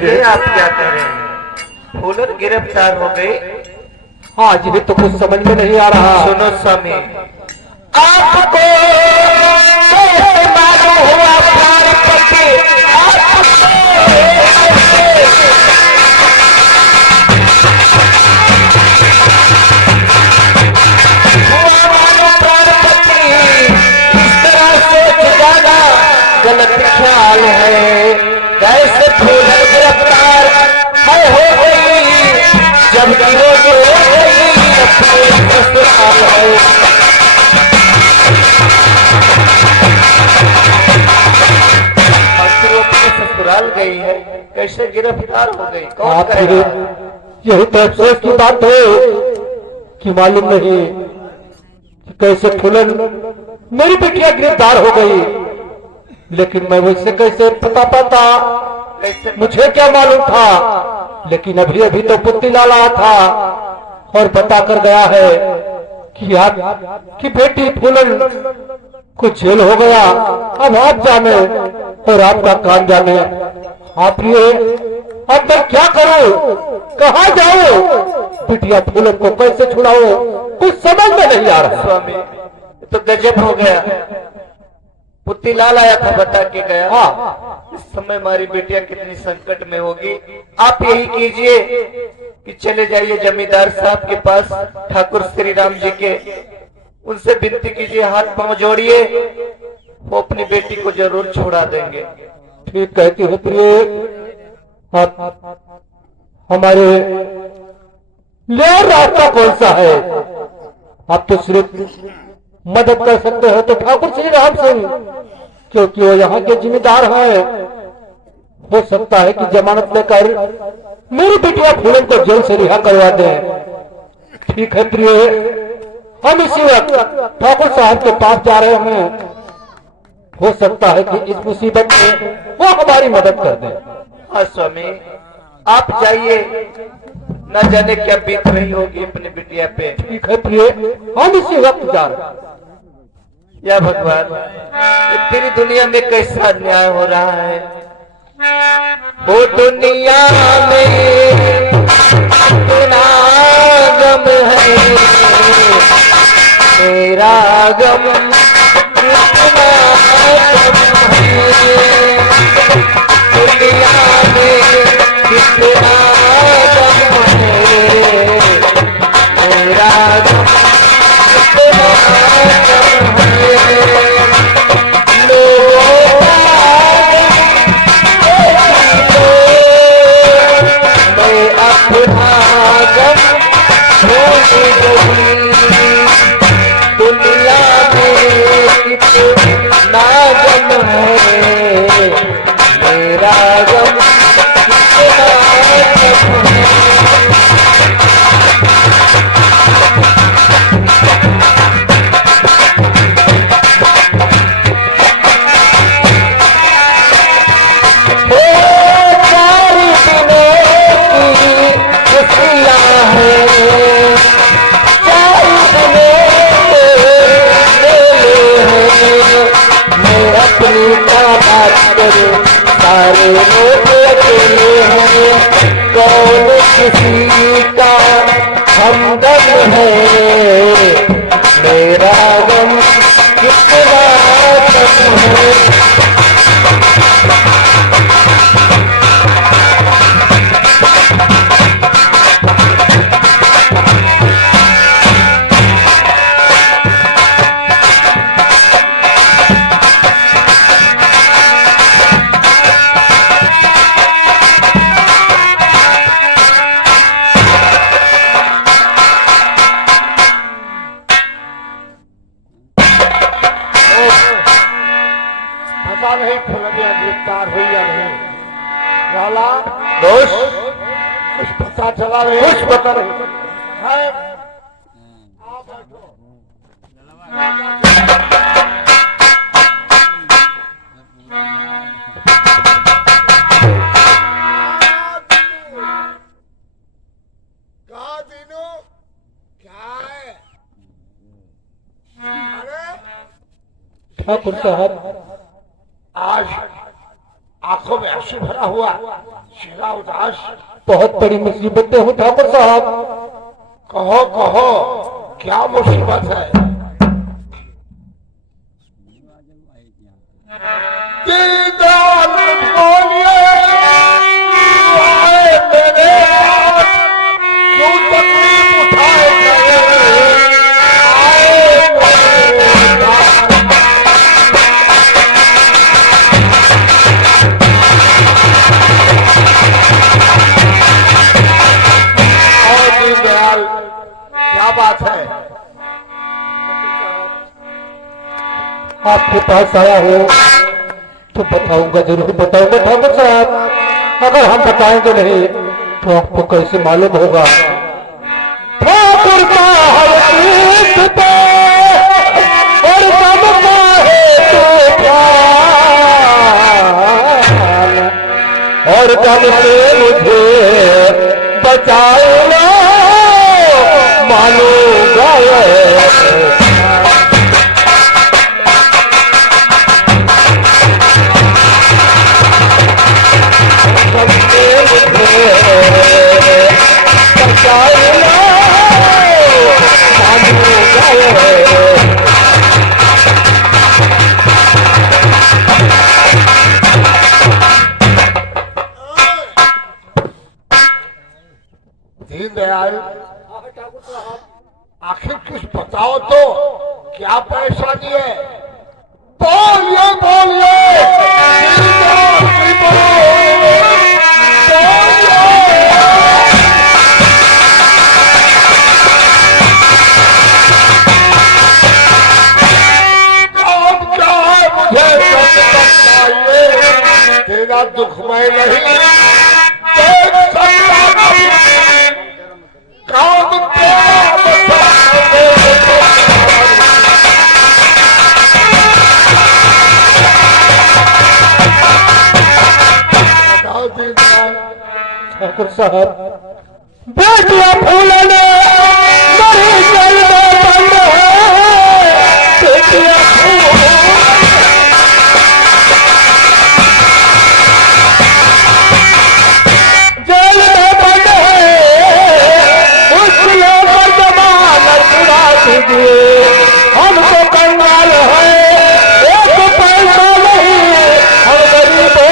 ये आप क्या कह रहे हैं? फूलन गिरफ्तार हो गई? हाँ जी, तो कुछ समझ में नहीं आ रहा। सुनो स्वामी, आपको मालूम हुआ प्राणपति, इस तरह से जाना गलत ख्याल है। कैसे फूलन गिरफ्तार है हो गई, जब गिरो हो गई अपने ससुराल है। ससुराल गई है, कैसे गिरफ्तार हो गई? कौन करेगा? यही तो अफसोस की बात है कि मालूम नहीं कि कैसे फूलन मेरी बेटियां गिरफ्तार हो गई, लेकिन मैं मुझसे कैसे पता पाता? मुझे क्या मालूम था? लेकिन अभी अभी तो पुत्री लाल आया था और बता कर गया है कि आप की बेटी फूलन को जेल हो गया। अब आप जाने और आपका कान जाने। आप ये अब मैं क्या करूं, कहाँ जाऊं? बिटिया फूलन को कैसे छुड़ाऊं, कुछ समझ में नहीं आ रहा। स्वामी तो गजब हो गया। पुत्री लाल आया था, बता के गया। हाँ, इस समय हमारी बेटियां कितनी संकट में होगी। आप यही कीजिए कि चले जाइए जमींदार साहब के पास, ठाकुर श्री राम जी के, उनसे विनती कीजिए, हाथ पांव जोड़िए, वो अपनी बेटी को जरूर छुड़ा देंगे। ठीक कहती हो प्रिय, आप हमारे लिए रास्ता कौन सा है? आप तो सिर्फ मदद कर सकते हो तो ठाकुर श्री राम सिंह, क्योंकि वो यहाँ के जिम्मेदार हैं। हो सकता है कि जमानत लेकर मेरी बिटिया फूलन को जेल से रिहा करवा दें। ठीक है प्रिय, हम इसी वक्त ठाकुर साहब के पास जा रहे हैं। हो सकता है कि इस मुसीबत में वो हमारी मदद कर दें। हाँ स्वामी, आप जाइए, न जाने क्या बीत रही होगी अपनी बिटिया पे। ठीक है प्रिय, हम इसी वक्त जा रहे हैं। या भगवान, ये तेरी दुनिया में कैसा अन्याय हो रहा है। वो दुनिया में इतना गम है, मेरा गम इतना गम है। दुनिया में इतना गम है, मेरा गम इतना गम है। दुनिया में कितना गम है, मेरा गम कितना गम है। सारे लोग अकेले हैं, कौन किसी का हमदम है, मेरा गम कितना गम है। पता नहीं फुलनिया गिरफ्तार हुई या नहीं। लाला दोस्त, कुछ पता चला नहीं? कुछ पता नहीं। ठाकुर साहब। आज आंखों में आंसू भरा हुआ, चेहरा उदास। बहुत बड़ी मुसीबतें हो ठाकुर साहब। कहो कहो क्या मुसीबत है? दीदार बोलिए, आए मेरे पास, क्यों तकलीफ उठाए गए? आए मेरे पास। और दीनदयाल, क्या बात है? आपके पास आया हो तो बताऊंगा, जरूर बताऊंगा ठाकुर साहब। अगर हम बताएंगे नहीं तो आपको कैसे मालूम होगा? ठाकुर साहब पीठ पे और चमका है तूफान, और कब से मुझे बचाएगा मालूंगा ये। दीनदयाल, आखिर कुछ बताओ तो, क्या परेशानी है? बोलिए बोलिए, तेरा दुखमय नहीं देख सकता, काम तेरा ठाकुर साहब, बेटिया फूलने मरी जल में बंद है, बेटिया जेल में बंद है, उसने वर्तमान छुड़ा दीजिए। हमको कंगाल है, एक पैसा नहीं, हम गरीबों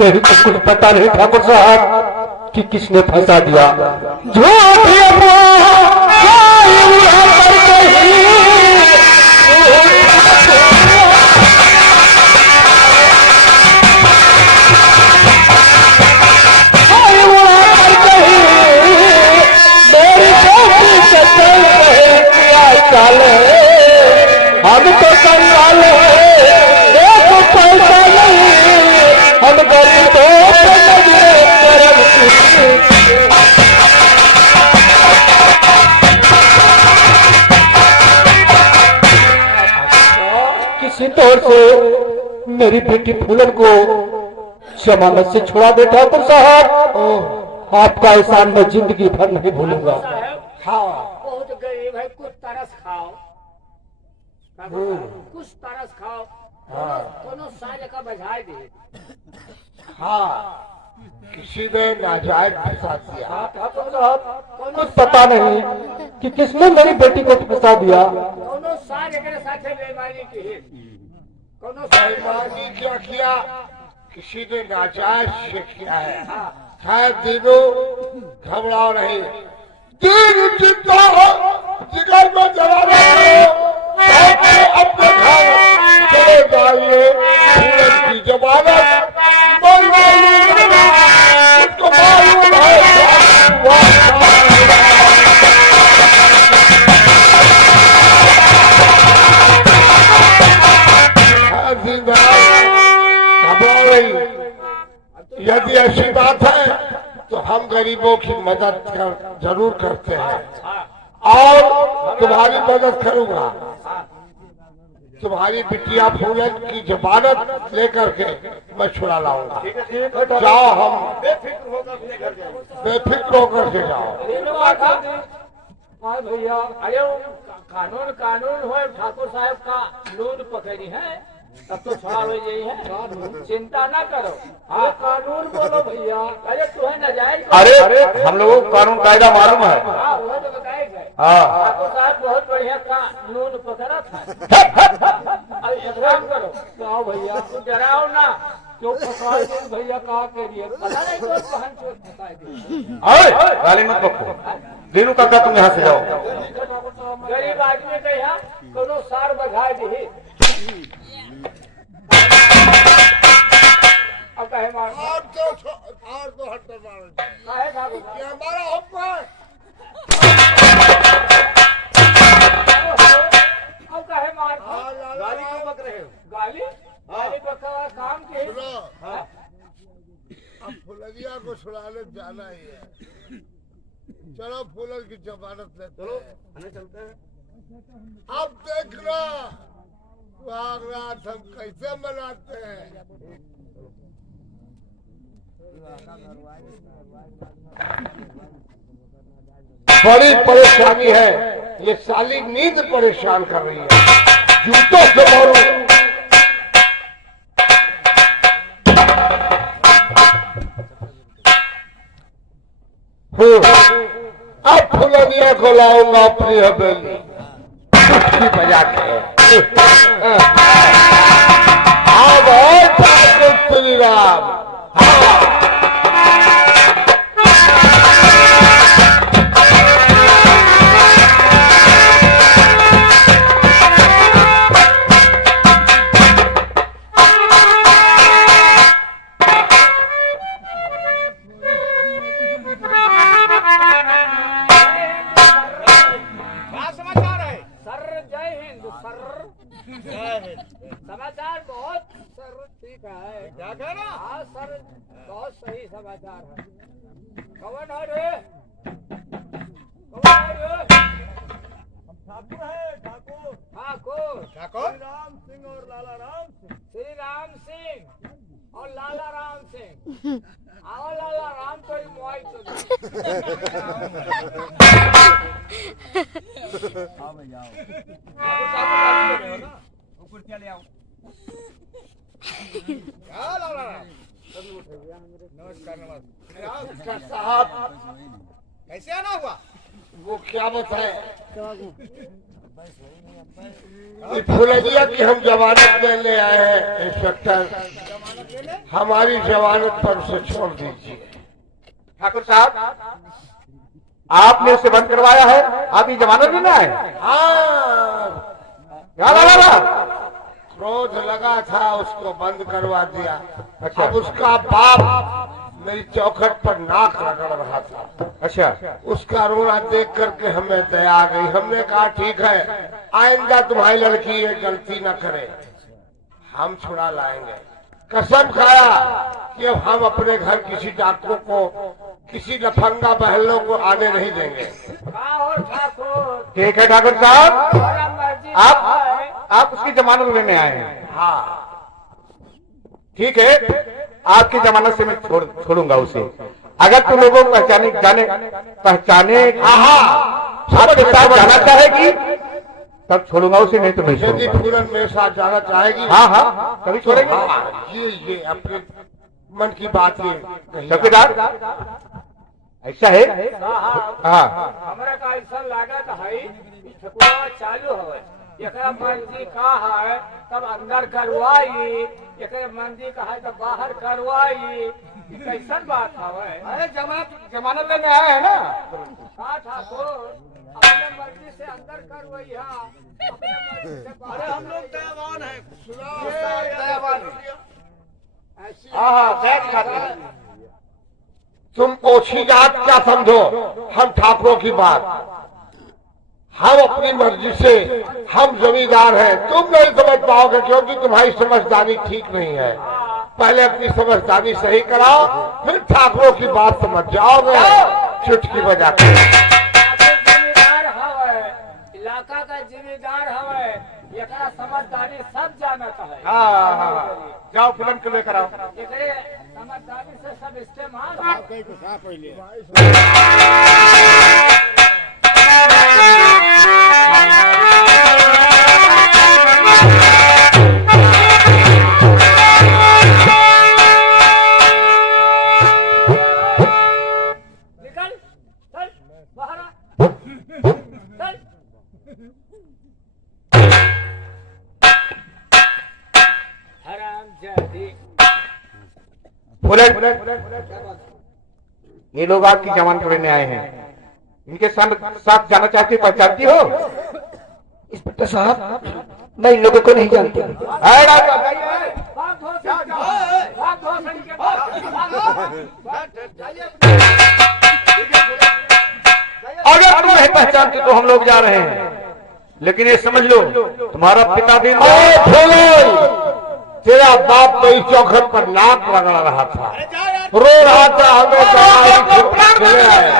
यही तो कुछ पता नहीं ठाकुर साहब कि किसने फंसा दिया। झूठी अफवाह कोई उड़ा कर कही, कोई उड़ा कर कही, मेरी बेटी से चल रहे क्या चाल है, हम तो कंगाल है, एक पैसा नहीं, हम गरीबों पे नजरे करम किसी तौर से मेरी बेटी फूलन को जमानत से छुड़ा दे ठाकुर साहब। आपका एहसान मैं जिंदगी भर नहीं भूलूंगा। हाँ, बहुत गरीब है, कुछ तरस खाओ, कुछ तरस खाओ, कोनो साज का बजाय दे। हाँ, किसी ने नाजायज फंसा दिया। ठाकुर साहब, कुछ पता नहीं कि किसने मेरी बेटी को फंसा दिया। कोनो साज के साथे बेईमानी की है, कोनो साज बेईमानी क्या किया, किसी ने नाजायज से किया है। शायद दिनों घबराओ नहीं, दिन जितना हो जिगर में जलाना करो, अपने घर जाइए सूरज की जमानत उसको मालूम है यदि ऐसी बात है तो हम गरीबों की मदद जरूर करते हैं और तुम्हारी मदद करूंगा। तुम्हारी बिटिया फूलन की जमानत लेकर के मैं छुड़ा लाऊंगा। जाओ, हम बेफिक्र होकर के जाओ। हाँ भैया, अरे कानून कानून हो, ठाकुर साहब का लूट पकड़ी है तब तो छुड़ा हो यही है, चिंता ना करो। हाँ कानून बोलो भैया। अरे तुम्हें न जाएगा। अरे हम लोगों को कानून कायदा मालूम है। हाँ वो तो बताएगा। हाँ ठाकुर साहब बहुत बढ़िया कानून पकड़ा था। अब इंतजाम करो। आओ भैया, तू डराओ ना। क्यों फंसाए दिन भैया कहा के लिए पता नहीं तो बहन चोट फंसाए दिन। गाली मत बको। दीनू काका तुम यहाँ से जाओ। गरीब आदमी के यहाँ कोनो सार बघाए दी और कहे मार और तो हट मारो। काहे ठाकुर ये हमारा हुक्म है। और कहे मार गाली क्यों बक रहे हो? गाली गाली बका काम के सुनो, अब फुलरिया को छुड़ाने जाना ही है। चलो फूलन की जमानत लेते हैं। चलते हैं। अब देखना रात हम कैसे मनाते हैं। बड़ी परेशानी है, ये साली नींद परेशान कर रही है। जूतों से मारो। अब फुलनिया को लाऊंगा अपनी हवेली बजा के। अब श्री राम। समाचार बहुत सर ठीक है। क्या कह रहा? हाँ सर, बहुत सही समाचार है। कौन है रे? कौन है रे? ठाकुर है। ठाकुर ठाकुर ठाकुर राम सिंह और लाला राम सिंह। श्री राम सिंह और लाला राम सिंह। आओ लाला राम तो मोबाइल तो हाँ भैया कुर्सियाँ ले आओ। नमस्कार नमस्कार साहब, कैसे आना हुआ? वो क्या बताए? फुलरिया की हम जमानत लेने आए हैं इंस्पेक्टर। हमारी जमानत पर उसे छोड़ दीजिए। ठाकुर साहब, आपने उसे बंद करवाया है, आप ये जमानत लेना है? हाँ, क्रोध लगा था, उसको बंद करवा दिया। अच्छा। अब उसका बाप मेरी चौखट पर नाक रगड़ रहा था। अच्छा। उसका रोना देख करके हमें दया आ गई। हमने कहा ठीक है, आइंदा तुम्हारी लड़की ये गलती न करे, हम छुड़ा लाएंगे। कसम खाया कि अब हम अपने घर किसी डाकुओं को, किसी लफंगा बहलों को आने नहीं देंगे। ठीक है ठाकुर साहब, आप उसकी जमानत लेने आए हैं। हाँ ठीक है, आपकी जमानत से मैं छोड़ूंगा उसे। अगर तुम लोगों को पहचाने आपके साथ जाना चाहेगी तब छोड़ूंगा उसे, नहीं तो नहीं यदि छोड़ूंगा। फूलन मेरे साथ जाना चाहेगी, हाँ हाँ, कभी छोड़ेंगे। ये अपने मन की बात ये कही। चौकीदार ऐसा है? हाँ। हमरा का ऐसा लागत है कि ठकुआ चालू है। एकरा मंदी का है तब अंदर करवाई, एकरा मंदी का है तब बाहर करवाई। कैसन बात है? अरे जमानत लेने आए हैं ना। हाँ ठाकुर, अपने मर्जी से अंदर कर वही अपने मर्जी से बाहर। अरे हम लोग दयावान हैं। तुम ओछी जात क्या समझो, हम ठाकुरों की बात, हम अपनी मर्जी से, हम जमींदार हैं। तुम नहीं समझ पाओगे क्योंकि तुम्हारी समझदारी ठीक नहीं है। पहले अपनी समझदारी सही कराओ, फिर ठाकुरों की बात समझ जाओगे चुटकी बजा कर। जिम्मेदार हवे, इलाका का जिम्मेदार हवे, एकरा समझदारी सब जानता है। हाँ, जाओ फिल्म को लेकर आओ। एकरे समझदारी से सब इस्तेमाल निकल, चल बाहर आ, चल। हरामजादी। ये लोग आपकी जमानत लेने आए हैं, इनके साथ जाना चाहती, पहचानती हो? इंस्पेक्टर साहब, मैं इन लोगों को नहीं जानती। अगर तुम नहीं पहचानते तो हम लोग जा रहे हैं, लेकिन ये समझ लो तुम्हारा पिता भी तेरा बाप तो इस चौखट पर नाक लगा रहा था, रो रहा था, हमें चले आए।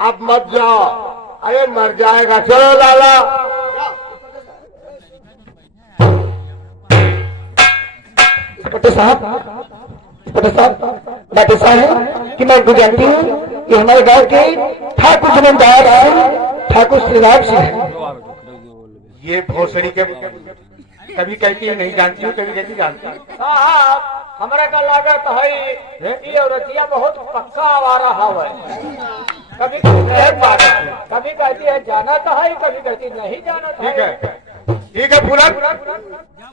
अब मत जाओ, अरे मर जाएगा। चलो लाला। इंस्पेक्टर साहब, बात ऐसा है कि मैं इनको जानती हूँ कि हमारे गांव के ठाकुर जमींदार ठाकुर श्रीराम सिंह है। ये भोसड़ी के कभी कहती है नहीं जानती हूँ, कभी कहती जानती हूँ। साहब हमरा का लागत है ये औरतिया बहुत पक्का आवारा हवे। कभी कभी कहती है जाना तो है, कभी कहती नहीं जाना तो ठीक है, ठीक है फूलन,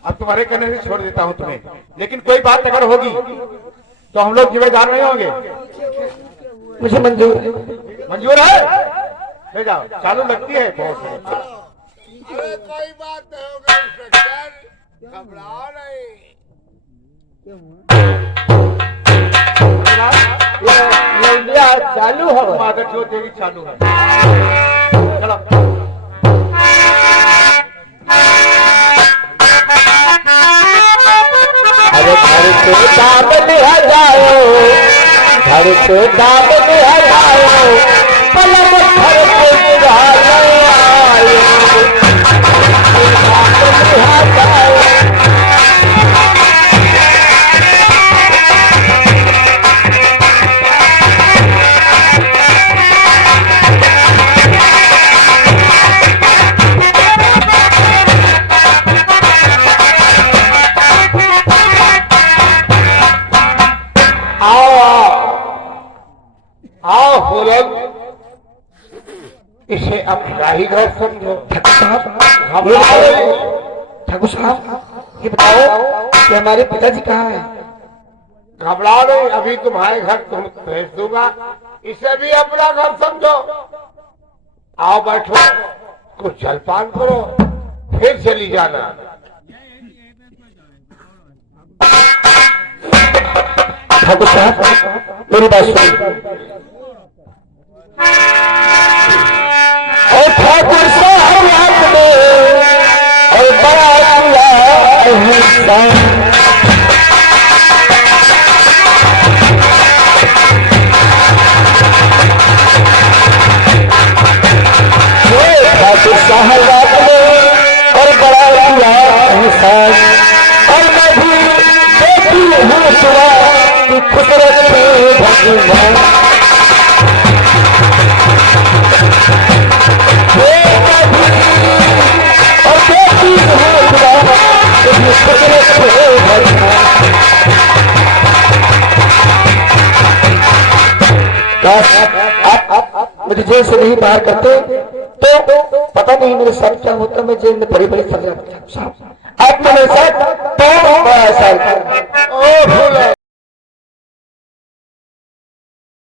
अब तुम्हारे कहने से छोड़ देता हूँ तुम्हें, लेकिन कोई बात अगर होगी तो हम लोग जिम्मेदार नहीं होंगे। मुझे मंजूर है। मंजूर है? ले जाओ, चालू लगती है बहुत। अरे कोई बात नहीं होगा इंस्पेक्टर, घबराओ नहीं। ये चालू है। आदत जो तेरी चालू है। चलो अरे घर से दाम दिया जाओ, घर से दाम दिया जाओ, पलम घर से गिरा आयो, दाम दिया जाओ। आओ फूलन, इसे अपना ही घर समझो। ठाकुर साहब, ये बताओ कि हमारे पिताजी कहाँ हैं? घबराओ नहीं, अभी तुम्हारे घर तुम भेज दूंगा, इसे भी अपना घर समझो। आओ बैठो, कुछ जलपान करो, फिर चली जाना। ठाकुर साहब, मेरी बात सुनिए। और ठाकुर साहब अपने और बड़ा अहिंसा ठाकुर साहब अपने और बड़ा एहसान, और मैं भी देखी हूँ सुना कि खुश रखे भगवान। और देखी हूँ सुना कि खुश रखे भगवान। आप मुझे जेल से नहीं बाहर करते तो पता नहीं मेरे साथ क्या होता, मैं जेल में बड़ी बड़ी सजा। आप मेरे साथ तो